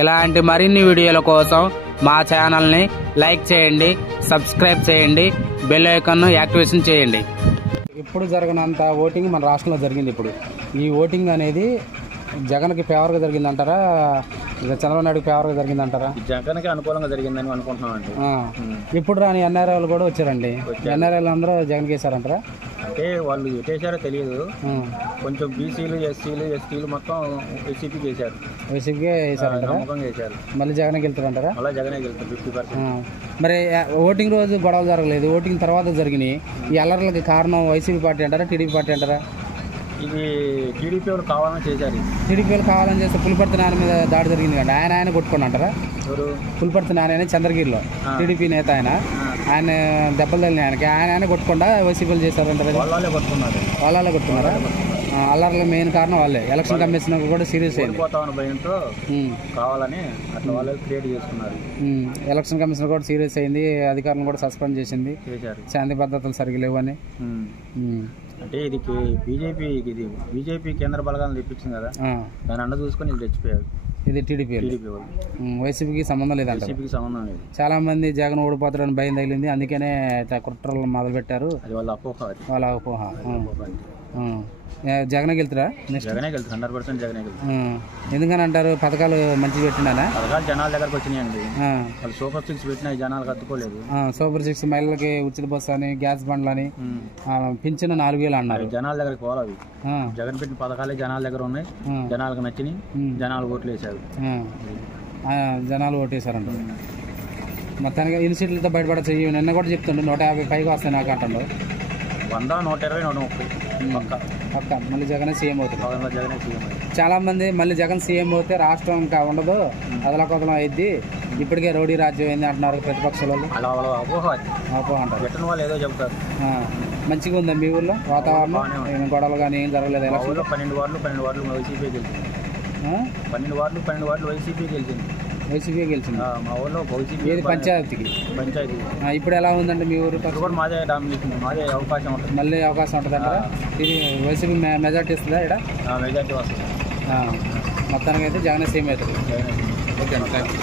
ఇలాంటి మరిన్ని వీడియోల కోసం మా ఛానల్ని లైక్ చేయండి, సబ్స్క్రైబ్ చేయండి, బెల్ ఐకాన్ను యాక్టివేషన్ చేయండి. ఇప్పుడు జరగనంత ఓటింగ్ మన రాష్ట్రంలో జరిగింది. ఇప్పుడు ఈ ఓటింగ్ అనేది జగన్కి ఫేవర్గా జరిగిందంటారా, చంద్రబాబు నాయుడుకి ఫేవర్గా జరిగిందంటారా? జగన్కి అనుకూలంగా జరిగిందని అనుకుంటున్నామండి. ఇప్పుడు రాని ఎన్ఆర్ఐలు కూడా వచ్చారండి. ఎన్ఆర్ఐలు అందరూ జగన్కి వేసారంటారా? అంటే వాళ్ళు ఎటేసారో తెలియదు. కొంచెం బీసీలు, ఎస్సీలు, ఎస్టీలు మొత్తం వైసీపీకి వేశారు. వైసీపీకే వేసారంటారా? నమ్మకంగా వేశారు. మళ్ళీ జగన్కి వెళ్తారంటారా? మళ్ళీ జగనే వెళ్తారు 50%. మరి ఓటింగ్ రోజు గొడవలు జరగలేదు, ఓటింగ్ తర్వాత జరిగినాయి. ఈ అల్లర్లకి కారణం వైసీపీ పార్టీ అంటారా, టీడీపీ పార్టీ అంటారా? ఇది టీడీపీ వాళ్ళు కావాలని చేశారు. టీడీపీ వాళ్ళు కావాలని చేస్తే పులిపర్తి నాన్న మీద దాడి జరిగింది కండి. ఆయన కొట్టుకోండి అంటారా? ఎవరు? పులిపర్తి నాన్న చంద్రగిరిలో టీడీపీ నేత. ఆయన దెబ్బలు తగిలిన ఆయన కొట్టుకుండా వైసీపీలు చేశారంటారు. వాళ్ళే కొట్టుకున్నారు. వాళ్ళే కొట్టుకున్నారా? అల్లర్ల మెయిన్ కారణం వాళ్ళే. ఎలక్షన్ కమిషన్ కూడా సీరియస్ అయింది. భయంతో కావాలని అట్లా వాళ్ళే క్రియేట్ చేసుకున్నారు. ఎలక్షన్ కమిషన్ కూడా సీరియస్ అయింది, అధికారులను కూడా సస్పెండ్ చేసింది. శాంతి భద్రతలు సరిగ్గా లేవని. అంటే ఇది బీజేపీ కేంద్ర బలగాలను తెప్పించింది కదా, దాని అండ చూసుకొని వీళ్ళు తెచ్చిపోయారు. ఇది టీడీపీ వైసీపీకి సంబంధం లేదంట. వైసీపీకి సంబంధం లేదు. చాలా మంది జగన్ ఓడిపోతారని భయం తగిలింది, అందుకనే కుట్రలు మొదలు పెట్టారు. అది వాళ్ళ అపోహ. వాళ్ళ అపోహ. జగన్కి వెళ్తారా? జగనే వెళ్తారు, 100% జగనే వెళ్తారు. ఎందుకని అంటారు? పథకాలు మంచిగా పెట్టినా? పథకాలు జనాల దగ్గరకు వచ్చినాయండి. వాళ్ళు సూపర్ 6 పెట్టినా జనాలకు అద్దుకోలేదు. సూపర్ 6 మహిళలకి ఉచిత బస్సు అని, గ్యాస్ బండ్లు అని, పింఛను 4,000 అన్నారు. జనాల దగ్గరికి పోవాలి. జగన్ పెట్టిన పథకాలే జనాల దగ్గర ఉన్నాయి, జనాలకు నచ్చినాయి, జనాలు ఓట్లు వేశారు. జనాలు ఓటేశారంట. మొత్తానికి ఇన్ని సీట్లతో బయటపడచ్చు. నిన్న కూడా చెప్తుండే 150 పైగా వస్తాయి నాకు అంటాడు. 100, 120, 130 పక్క మళ్ళీ జగన్ సీఎం అవుతుంది. జగనే సీఎం. చాలా మంది మళ్ళీ జగన్ సీఎం అవుతే రాష్ట్రం ఇంకా ఉండదు, అదలకొదలం అయింది, ఇప్పటికే రౌడీ రాజ్యం అయింది అంటున్నారు ప్రతిపక్షాలు. అపోహ అంటారు. ఎట్టిన వాళ్ళు ఏదో చెప్తారు. మంచిగా ఉందా మీ ఊళ్ళో వాతావరణం? గొడవలు కానీ ఏం జరగలేదు? 12 వార్డులు వైసీపీ గెలిచింది. 12 వార్డులు వైసీపీ గెలిచింది. వైసీపీ గెలిచింది మా ఊళ్ళో. వైసీపీ పంచాయతీ. ఇప్పుడు ఎలా ఉందండి మీ ఊరు? మాదే డామినేషన్, మాదే అవకాశం ఉంటుంది. మళ్ళీ అవకాశం ఉంటుంది అంటారా? ఇది వైసీపీ మెజార్టీ ఇస్తుందా ఇక్కడ? మెజార్టీ వస్తుంది. మొత్తానికి అయితే జగన్ సీఎం అవుతుంది. Okay, thank you.